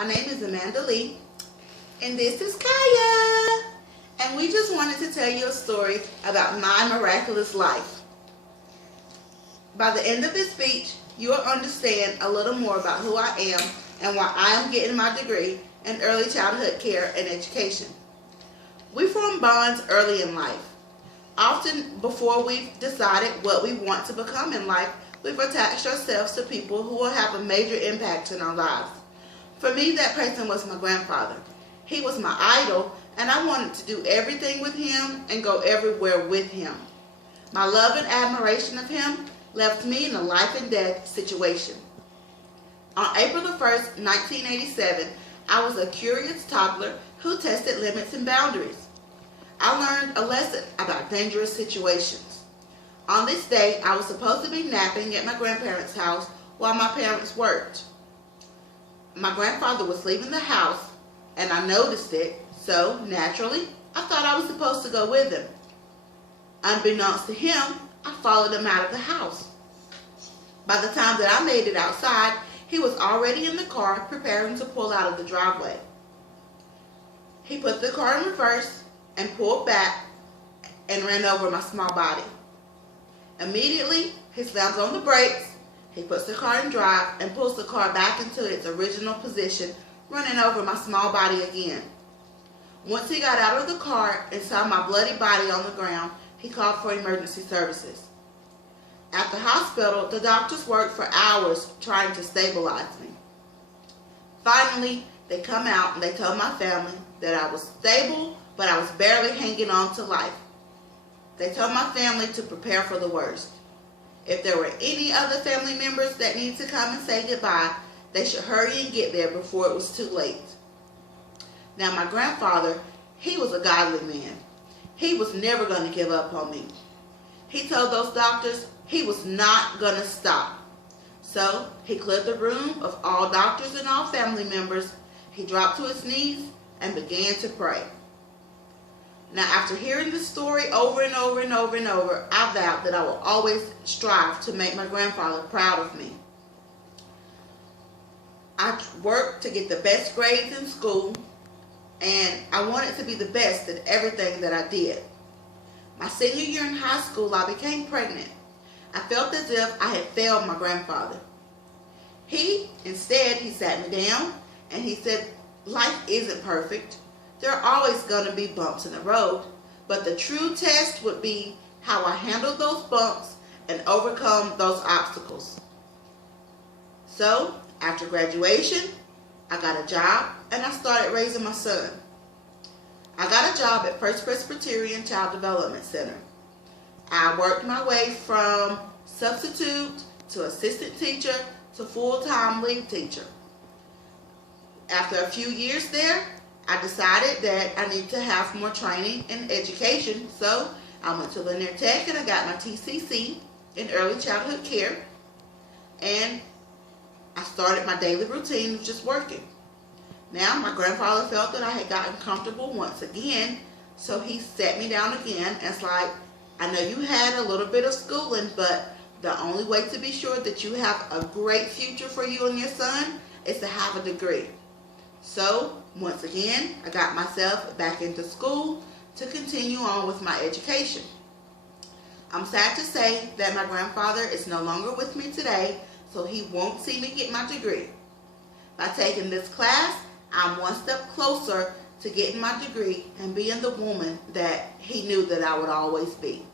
My name is Amanda Lee, and this is Kaya. And we just wanted to tell you a story about my miraculous life. By the end of this speech, you will understand a little more about who I am and why I am getting my degree in early childhood care and education. We form bonds early in life. Often before we've decided what we want to become in life, we've attached ourselves to people who will have a major impact in our lives. For me, that person was my grandfather. He was my idol, and I wanted to do everything with him and go everywhere with him. My love and admiration of him left me in a life and death situation. On April the 1st, 1987, I was a curious toddler who tested limits and boundaries. I learned a lesson about dangerous situations. On this day, I was supposed to be napping at my grandparents' house while my parents worked. My grandfather was leaving the house, and I noticed it, so naturally, I thought I was supposed to go with him. Unbeknownst to him, I followed him out of the house. By the time that I made it outside, he was already in the car preparing to pull out of the driveway. He put the car in reverse and pulled back and ran over my small body. Immediately, he slams on the brakes, he puts the car in drive and pulls the car back into its original position, running over my small body again. Once he got out of the car and saw my bloody body on the ground, he called for emergency services. At the hospital, the doctors worked for hours trying to stabilize me. Finally, they come out and they told my family that I was stable, but I was barely hanging on to life. They told my family to prepare for the worst. If there were any other family members that need to come and say goodbye, they should hurry and get there before it was too late. Now, my grandfather, he was a godly man. He was never going to give up on me. He told those doctors he was not going to stop. So he cleared the room of all doctors and all family members. He dropped to his knees and began to pray. Now, after hearing this story over and over and over and over, I vowed that I will always strive to make my grandfather proud of me. I worked to get the best grades in school, and I wanted to be the best at everything that I did. My senior year in high school, I became pregnant. I felt as if I had failed my grandfather. Instead, he sat me down and he said, life isn't perfect. There are always going to be bumps in the road, but the true test would be how I handle those bumps and overcome those obstacles. So, after graduation, I got a job and I started raising my son. I got a job at First Presbyterian Child Development Center. I worked my way from substitute to assistant teacher to full-time lead teacher. After a few years there, I decided that I need to have more training in education, so I went to Lanier Tech and I got my TCC in early childhood care, and I started my daily routine of just working. Now, my grandfather felt that I had gotten comfortable once again, so he sat me down again and it's like, I know you had a little bit of schooling, but the only way to be sure that you have a great future for you and your son is to have a degree. So, once again, I got myself back into school to continue on with my education. I'm sad to say that my grandfather is no longer with me today, so he won't see me get my degree. By taking this class, I'm one step closer to getting my degree and being the woman that he knew that I would always be.